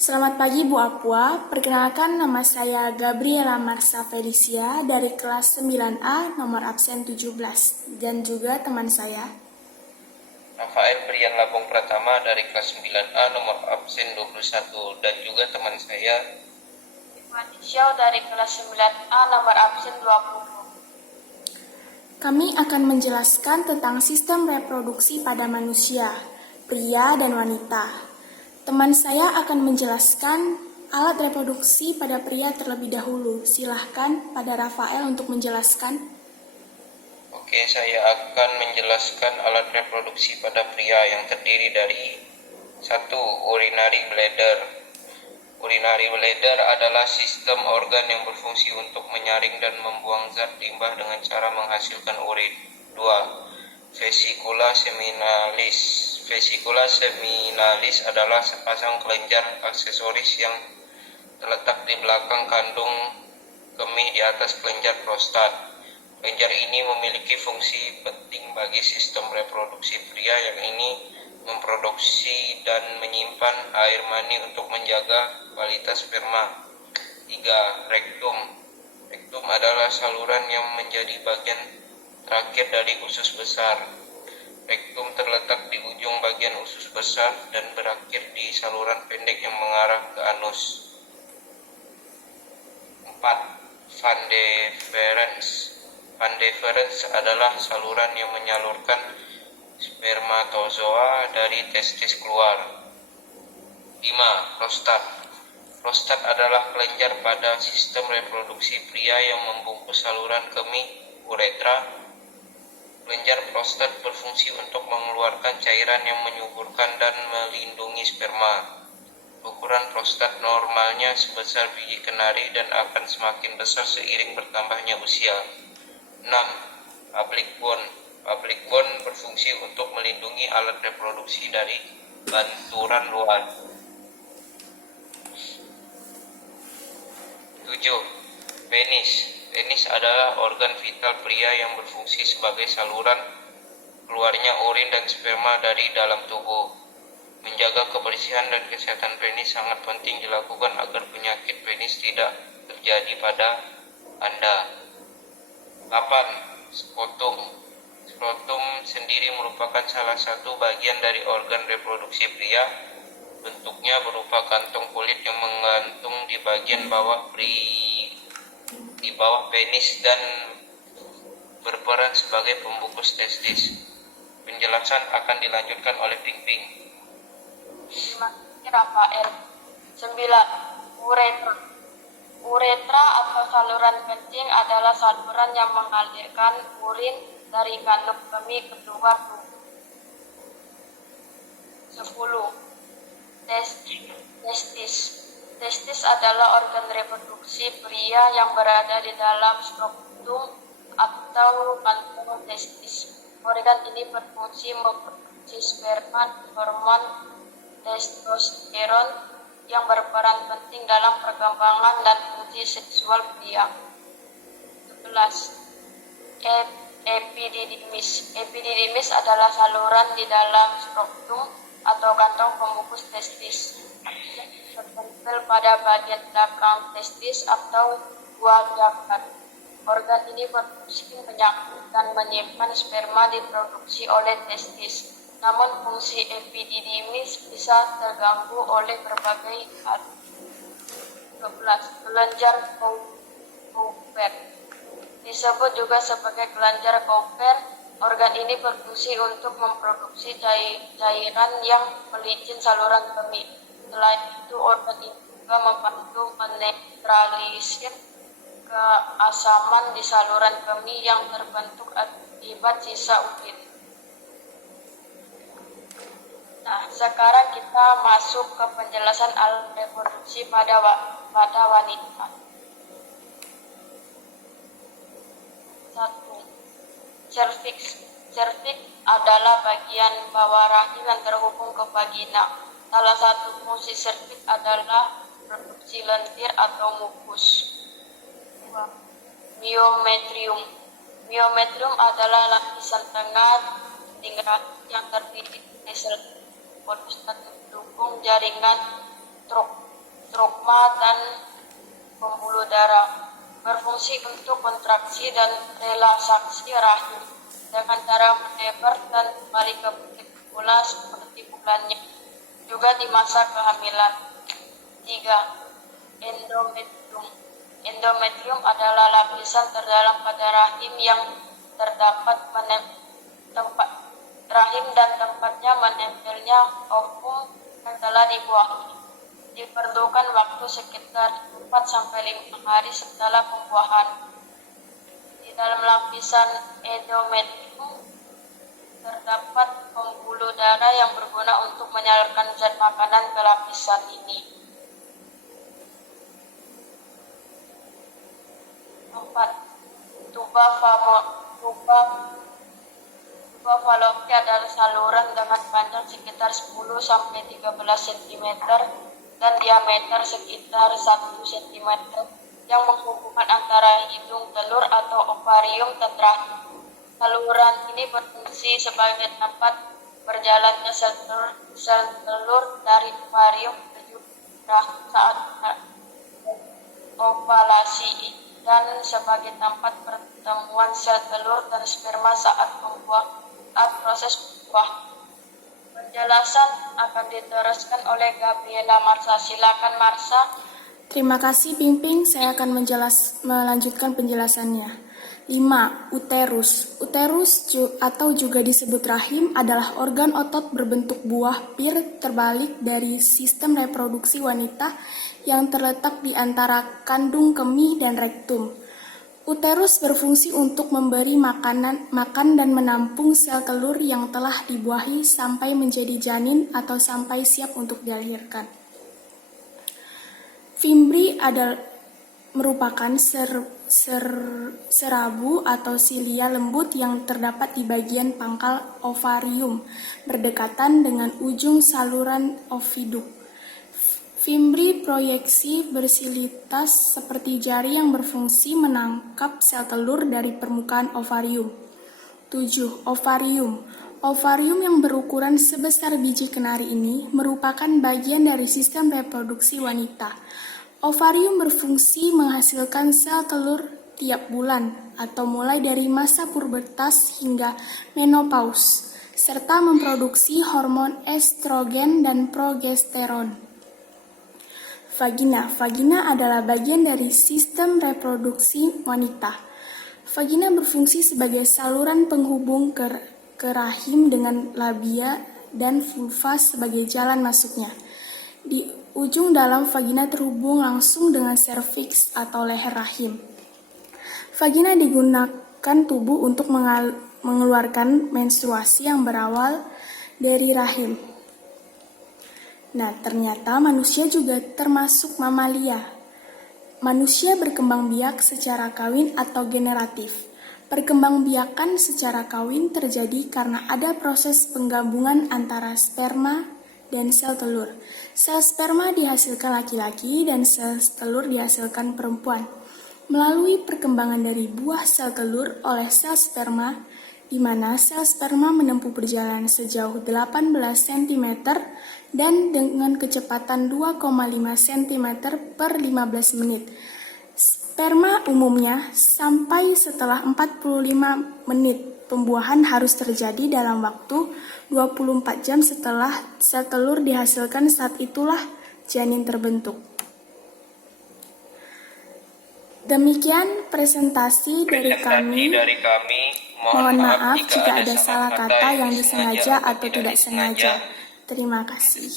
Selamat pagi Bu Apua, perkenalkan nama saya Gabriela Marsa Felicia dari kelas 9A nomor absen 17 dan juga teman saya Rafael Brian Labong Pratama dari kelas 9A nomor absen 21 dan juga teman saya Mati Xiao dari kelas 9A nomor absen 20. Kami akan menjelaskan tentang sistem reproduksi pada manusia, pria dan wanita. Teman saya akan menjelaskan alat reproduksi pada pria terlebih dahulu. Silahkan pada Rafael untuk menjelaskan. Oke, saya akan menjelaskan alat reproduksi pada pria yang terdiri dari 1. Urinary bladder. Urinary bladder adalah sistem organ yang berfungsi untuk menyaring dan membuang zat limbah dengan cara menghasilkan urin. 2. Vesicula seminalis. Vesicula seminalis adalah sepasang kelenjar aksesoris yang terletak di belakang kandung kemih di atas kelenjar prostat. Kelenjar ini memiliki fungsi penting bagi sistem reproduksi pria, yang ini memproduksi dan menyimpan air mani untuk menjaga kualitas sperma. 3. Rektum. Rektum adalah saluran yang menjadi bagian terakhir dari usus besar. Rektum terletak di ujung bagian usus besar dan berakhir di saluran pendek yang mengarah ke anus. 4. Van deferens. Van deferens adalah saluran yang menyalurkan spermatozoa dari testis keluar. 5. Prostat. Prostat adalah kelenjar pada sistem reproduksi pria yang membungkus saluran kemih uretra. Kelenjar prostat berfungsi untuk mengeluarkan cairan yang menyuburkan dan melindungi sperma. Ukuran prostat normalnya sebesar biji kenari dan akan semakin besar seiring bertambahnya usia. 6. Public bone. Public bone berfungsi untuk melindungi alat reproduksi dari benturan luar. 7. Penis. Penis adalah organ vital pria yang berfungsi sebagai saluran keluarnya urin dan sperma dari dalam tubuh. Menjaga kebersihan dan kesehatan penis sangat penting dilakukan agar penyakit penis tidak terjadi pada Anda. 8. Skrotum. Skrotum sendiri merupakan salah satu bagian dari organ reproduksi pria. Bentuknya berupa kantong kulit yang menggantung di bagian bawah penis dan berperan sebagai pembungkus testis. Penjelasan akan dilanjutkan oleh Ping Ping. Terima kasih Rafael. 9. Uretra. Uretra atau saluran kencing adalah saluran yang mengalirkan urin dari kandung kemih keluar tubuh. 10. Testis. Testis adalah organ reproduksi pria yang berada di dalam skrotum atau kantong testis. Organ ini berfungsi memproduksi sperma, hormon testosteron yang berperan penting dalam perkembangan dan fungsi seksual pria. 11. Epididymis. Epididymis adalah saluran di dalam skrotum atau kantong pembungkus testis tertempel pada bagian belakang testis atau buah jakar. Organ ini berfungsi menyangkut dan menyimpan sperma diproduksi oleh testis. Namun fungsi epididymis bisa terganggu oleh berbagai hal. 12. Kelenjar Cowper. Disebut juga sebagai kelenjar Cowper. Organ ini berfungsi untuk memproduksi cairan yang melicin saluran kemih. Selain itu, organ ini juga membantu menetralisir keasaman di saluran kemih yang terbentuk akibat sisa urin. Nah, sekarang kita masuk ke penjelasan alat reproduksi pada wanita. 1. Cervix. Cervix adalah bagian bawah rahim yang terhubung ke vagina. Salah satu fungsi serviks adalah produksi lendir atau mukus. 2. Myometrium. Myometrium adalah lapisan tengah tinggal yang terdiri dari sel prostat mendukung jaringan truk. strukma dan pembuluh darah. Berfungsi untuk kontraksi dan relaksasi rahim dengan cara melebar dan kembali ke bentuk semula seperti bulannya, juga di masa kehamilan. 3. Endometrium. Endometrium adalah lapisan terdalam pada rahim yang terdapat tempat rahim dan tempatnya menempelnya ovum yang telah dibuahi. Diperlukan waktu sekitar 4-5 hari setelah pembuahan. Di dalam lapisan endometrium terdapat pembuluh darah yang berguna untuk menyalurkan zat makanan ke lapisan ini. 4. Tuba Fallopi adalah saluran dengan panjang sekitar 10-13 cm dan diameter sekitar 1 cm yang menghubungkan antara hidung telur atau ovarium dan rahim. Saluran ini berfungsi sebagai tempat berjalannya sel telur dari ovarium menuju rahim saat ovalasi dan sebagai tempat pertemuan sel telur dan sperma saat proses pembuahan. Penjelasan akan diteruskan oleh Gabriela Marsha. Silakan Marsha. Terima kasih Pingping, saya akan melanjutkan penjelasannya. 5. Uterus. Uterus atau juga disebut rahim adalah organ otot berbentuk buah pir terbalik dari sistem reproduksi wanita yang terletak di antara kandung kemih dan rektum. Uterus berfungsi untuk memberi makan dan menampung sel telur yang telah dibuahi sampai menjadi janin atau sampai siap untuk dilahirkan. Fimbri merupakan serabu atau silia lembut yang terdapat di bagian pangkal ovarium, berdekatan dengan ujung saluran oviduk. Fimbri proyeksi bersilitas seperti jari yang berfungsi menangkap sel telur dari permukaan ovarium. 7. Ovarium. Ovarium yang berukuran sebesar biji kenari ini merupakan bagian dari sistem reproduksi wanita. Ovarium berfungsi menghasilkan sel telur tiap bulan atau mulai dari masa pubertas hingga menopause, serta memproduksi hormon estrogen dan progesteron. Vagina. Vagina adalah bagian dari sistem reproduksi wanita. Vagina berfungsi sebagai saluran penghubung ke rahim dengan labia dan vulva sebagai jalan masuknya. Di ujung dalam vagina terhubung langsung dengan serviks atau leher rahim. Vagina digunakan tubuh untuk mengeluarkan menstruasi yang berawal dari rahim. Nah, ternyata manusia juga termasuk mamalia. Manusia berkembang biak secara kawin atau generatif. Perkembangbiakan secara kawin terjadi karena ada proses penggabungan antara sperma dan sel telur. Sel sperma dihasilkan laki-laki dan sel telur dihasilkan perempuan. Melalui perkembangan dari buah sel telur oleh sel sperma, di mana sel sperma menempuh perjalanan sejauh 18 cm dan dengan kecepatan 2,5 cm per 15 menit. Sperma umumnya sampai setelah 45 menit. Pembuahan harus terjadi dalam waktu 24 jam setelah sel telur dihasilkan, saat itulah janin terbentuk. Demikian presentasi dari kami. Mohon maaf jika ada salah kata yang disengaja atau tidak sengaja. Terima kasih.